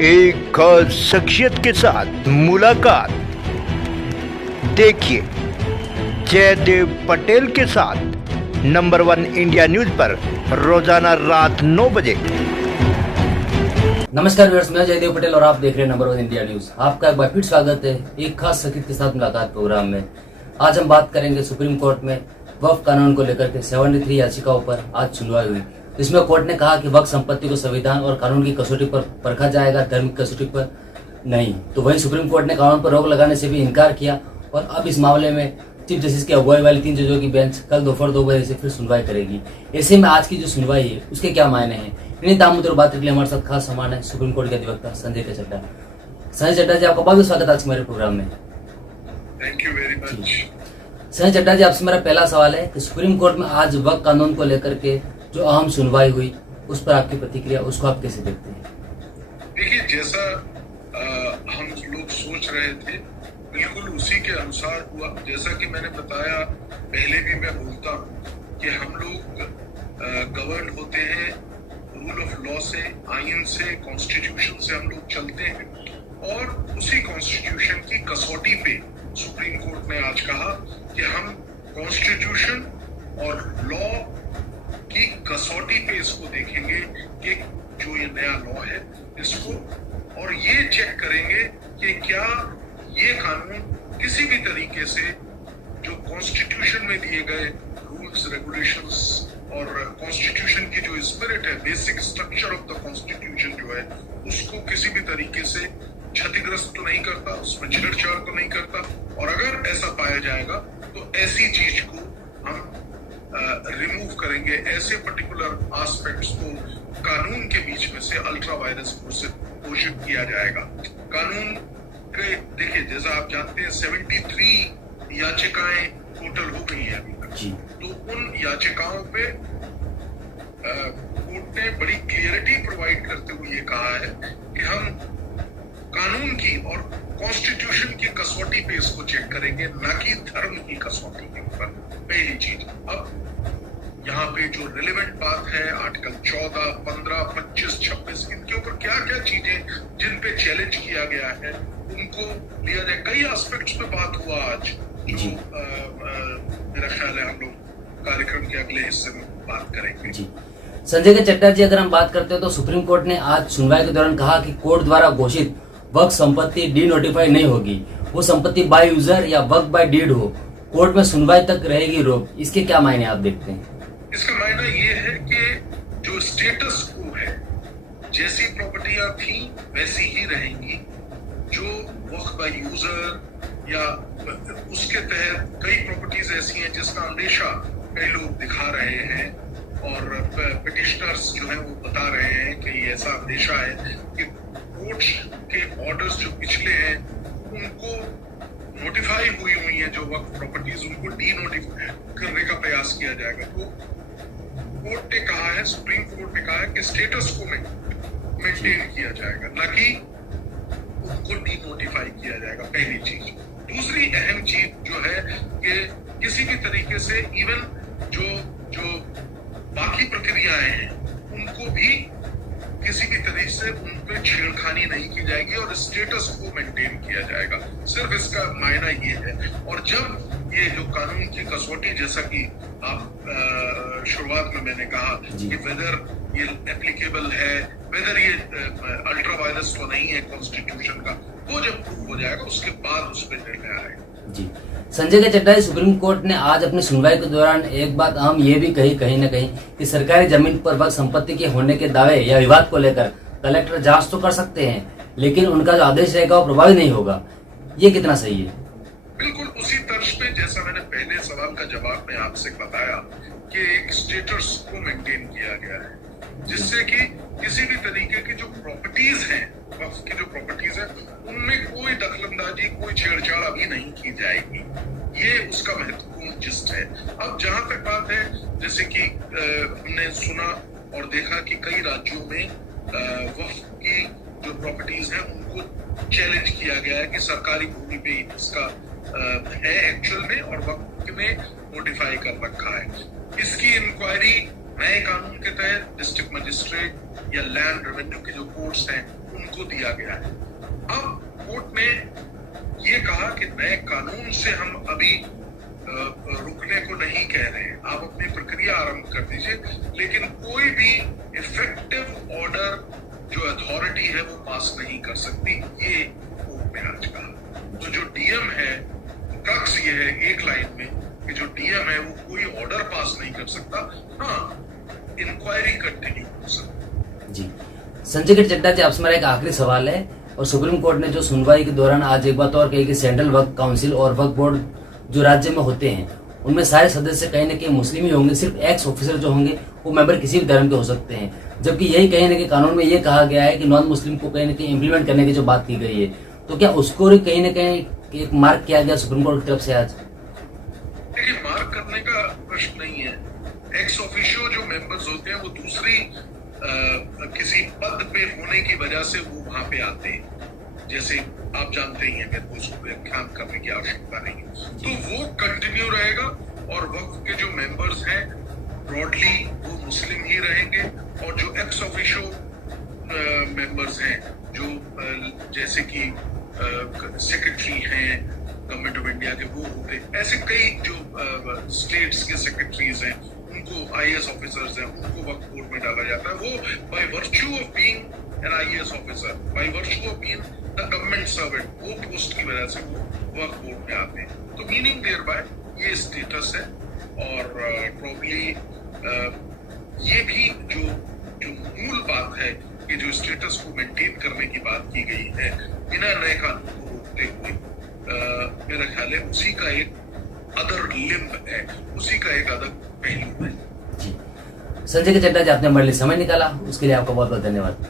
एक खास शख्सियत के साथ मुलाकात। देखिए जयदेव पटेल के साथ नंबर 1 इंडिया न्यूज पर रोजाना रात 9 बजे। नमस्कार व्यूअर्स, मैं जयदेव पटेल और आप देख रहे हैं नंबर 1 इंडिया न्यूज। आपका एक बार फिर स्वागत है एक खास शख्सियत के साथ मुलाकात प्रोग्राम में। आज हम बात करेंगे सुप्रीम कोर्ट में वक्फ कानून को लेकर के 73 याचिकाओं पर आज सुनवाई हुई, जिसमें कोर्ट ने कहा कि वक्फ संपत्ति को संविधान और कानून की कसौटी पर परखा जाएगा, धर्म की कसौटी पर नहीं। तो वहीं सुप्रीम कोर्ट ने कानून पर रोक लगाने से भी इनकार किया और अब इस मामले में चीफ जस्टिस की अगुवाई वाली 3 जजों की बेंच कल दोपहर 2 बजे से फिर सुनवाई करेगी। ऐसे में आज की जो सुनवाई है उसके क्या मायने हैं, इन्हीं दाम मुद्दों पर बात करने के लिए हमारे साथ खास सामान है सुप्रीम कोर्ट के अधिवक्ता संजय चड्ढा। संजय चड्ढा जी, आपका बहुत बहुत स्वागत आज हमारे प्रोग्राम में। Thank you very much. Sanjay Chaddha ji, आपसे मेरा पहला सवाल है कि सुप्रीम कोर्ट में आज वक्फ कानून को लेकर के जो अहम सुनवाई हुई उस पर आपकी प्रतिक्रिया, उसको आप कैसे देखते हैं? देखिए, जैसा हम लोग सोच रहे थे बिल्कुल उसी के अनुसार हुआ। जैसा कि मैंने बताया पहले भी मैं बोलता हूँ कि हम लोग गवर्न होते हैं रूल ऑफ लॉ से, आइन से, कॉन्स्टिट्यूशन से हम लोग चलते हैं और उसी कॉन्स्टिट्यूशन की कसौटी पे सुप्रीम कोर्ट ने आज कहा कि हम कॉन्स्टिट्यूशन और लॉ की कसौटी पे इसको देखेंगे कि जो ये नया लॉ है इसको, और ये चेक करेंगे कि क्या ये कानून किसी भी तरीके से जो कॉन्स्टिट्यूशन में दिए गए रूल्स, रेगुलेशंस और कॉन्स्टिट्यूशन की जो स्पिरिट है, basic structure of the constitution जो है, उसको किसी भी तरीके से क्षतिग्रस्त तो नहीं करता, उसमें छेड़छाड़ तो नहीं करता। और अगर ऐसा पाया जाएगा तो ऐसी चीज को हम रिमूव करेंगे, ऐसे पर्टिकुलर एस्पेक्ट्स को कानून के बीच में से अल्ट्रा वायरस घोषित किया जाएगा। कानून के देखिए, जैसा आप जानते हैं 73 याचिकाएं टोटल हो गई हैं अभी तक, तो उन याचिकाओं पे कोर्ट ने बड़ी क्लियरिटी प्रोवाइड करते हुए ये कहा है कि हम कानून की और कॉन्स्टिट्यूशन की कसौटी पे इसको चेक करेंगे, ना कि धर्म की कसौटी के ऊपर। पहली चीज। अब यहाँ पे जो रिलेवेंट बात है आर्टिकल 14, 15, 25, 26, इनके ऊपर क्या क्या चीजें जिन पे चैलेंज किया गया है उनको लिया जाए। कई एस्पेक्ट्स पे बात हुआ आज, जो मेरा ख्याल है हम लोग कार्यक्रम के अगले हिस्से में बात करेंगे। संजय चड्ढा जी, अगर हम बात करते हो तो सुप्रीम कोर्ट ने आज सुनवाई के दौरान कहा कि कोर्ट द्वारा घोषित वक्फ संपत्ति डी नोटिफाई नहीं होगी, वो संपत्ति बाय यूजर या वक्फ बाय डीड हो, कोर्ट में सुनवाई तक रहेगी रोक। इसके क्या मायने आप देखते हैं? इसका मायना ये है कि जो स्टेटस को है, जैसी प्रॉपर्टियां थी वैसी ही रहेंगी। जो वक्फ बाय यूजर या उसके तहत कई प्रॉपर्टीज ऐसी हैं जिसका अंदेशा कई लोग दिखा रहे हैं और पिटिशनर्स जो है वो बता रहे हैं कि ऐसा अंदेशा है कि कोर्ट के ऑर्डर्स जो पिछले हैं उनको नोटिफाई हुई हैं, जो वक्त प्रॉपर्टीज उनको डी नोटिफाई करने का प्रयास किया जाएगा। तो कोर्ट ने कहा है, सुप्रीम कोर्ट ने कहा है कि स्टेटस को मेंटेन किया जाएगा, ना कि उनको डी नोटिफाई किया जाएगा। पहली चीज। दूसरी अहम चीज जो है कि किसी भी तरीके से इवन जो बाकी प्रक्रियाएं हैं उनको भी किसी भी तरीके से उन पे छेड़खानी नहीं की जाएगी और स्टेटस को मेंटेन किया जाएगा। सिर्फ इसका मायना ये है। और जब ये जो कानून की कसौटी, जैसा कि आप शुरुआत में मैंने कहा कि वेदर ये एप्लीकेबल है, वेदर ये अल्ट्रा वायरस तो नहीं है कॉन्स्टिट्यूशन का, वो जब प्रूव हो जाएगा उसके बाद उस पर निर्णय आएगा। जी संजय चड्ढा जी, सुप्रीम कोर्ट ने आज अपनी सुनवाई के दौरान एक बात अहम ये भी कही कहीं न कहीं कि सरकारी जमीन पर वक्फ संपत्ति के होने के दावे या विवाद को लेकर कलेक्टर जांच तो कर सकते हैं, लेकिन उनका जो आदेश रहेगा वो प्रभावी नहीं होगा। ये कितना सही है? बिल्कुल उसी तर्ज पे, जैसा मैंने पहले सवाल का जवाब में आपसे बताया कि एक स्टेटस को मेंटेन किया गया है, जिससे कि किसी भी तरीके की जो प्रॉपर्टीज हैं, वक्फ की जो प्रॉपर्टीज है, उनमें कोई दखलंदाजी, कोई छेड़छाड़ अभी नहीं की जाएगी। ये उसका महत्वपूर्ण जिस्ट है। अब जहां तक बात है, जैसे कि हमने सुना और देखा कि कई राज्यों में वक्फ की जो प्रॉपर्टीज हैं उनको चैलेंज किया गया है कि सरकारी भूमि पे इसका है एक्चुअल में और वक्फ ने नोटिफाई कर रखा है। इसकी इंक्वायरी नए कानून के तहत डिस्ट्रिक्ट मजिस्ट्रेट या लैंड रेवेन्यू के जो कोर्ट्स हैं उनको दिया गया है। अब कोर्ट ने ये कहा कि नए कानून से हम अभी रुकने को नहीं कह रहे हैं, आप अपनी प्रक्रिया आरंभ कर दीजिए, लेकिन कोई भी इफेक्टिव ऑर्डर जो अथॉरिटी है वो पास नहीं कर सकती, ये कोर्ट ने आज कहा। तो जो डीएम है, क्रक्स ये है एक लाइन में कि जो डीएम है वो कोई ऑर्डर पास नहीं कर सकता, हाँ इंक्वायरी कंटिन्यू हो सकती। जी संजय के चड्डा जी, आपसे मेरा एक आखिरी सवाल है, और सुप्रीम कोर्ट ने जो सुनवाई के दौरान आज एक बात और कही कि सेंट्रल वक्फ काउंसिल और वक्फ बोर्ड जो राज्य में होते हैं उनमें सारे सदस्य कहीं ना कहीं मुस्लिम ही होंगे, सिर्फ एक्स ऑफिसर जो होंगे वो मेंबर किसी भी धर्म के हो सकते हैं, जबकि यही कहीं ना कहीं कानून में ये कहा गया है कि नॉन मुस्लिम को कहीं ना कहीं इम्प्लीमेंट करने की जो बात की गई है, तो क्या उसको कहीं ना कहीं एक मार्क किया गया सुप्रीम कोर्ट की तरफ से आज? देखिए, मार्क करने का प्रश्न नहीं है। एक्स ऑफिशियो जो मेंबर्स होते हैं वो दूसरी किसी पद पे होने की वजह से वो वहां पे आते हैं, जैसे आप जानते ही हैं, मेरे को उसको व्याख्यान करने की आवश्यकता नहीं है, तो वो कंटिन्यू रहेगा। और वक्फ के जो मेंबर्स हैं ब्रॉडली वो मुस्लिम ही रहेंगे, और जो एक्स ऑफिशियो मेंबर्स हैं जो जैसे कि सेक्रेटरी हैं गवर्नमेंट ऑफ इंडिया के, वो होते, ऐसे कई जो स्टेट्स के सेक्रेटरीज हैं उनको, आईएएस ऑफिसर्स हैं उनको वक्फ बोर्ड में डाला जाता है। वो by virtue of being an IAS officer, by virtue of being the government servant, वो पोस्ट की वजह से वो वक्फ बोर्ड में आते हैं। तो मीनिंग देयर बाय ये स्टेटस है, और प्रोबेबली ये भी जो मूल बात है कि जो स्टेटस को मेंटेन करने की बात की गई है बिना नए कानून को रोकते हुए, मेरा ख्याल है उसी का एक अदर लिम्ब है, उसी का एक अदर पहलू है। जी संजय के चड्डा जी, आपने हमारे लिए समय निकाला, उसके लिए आपका बहुत बहुत धन्यवाद।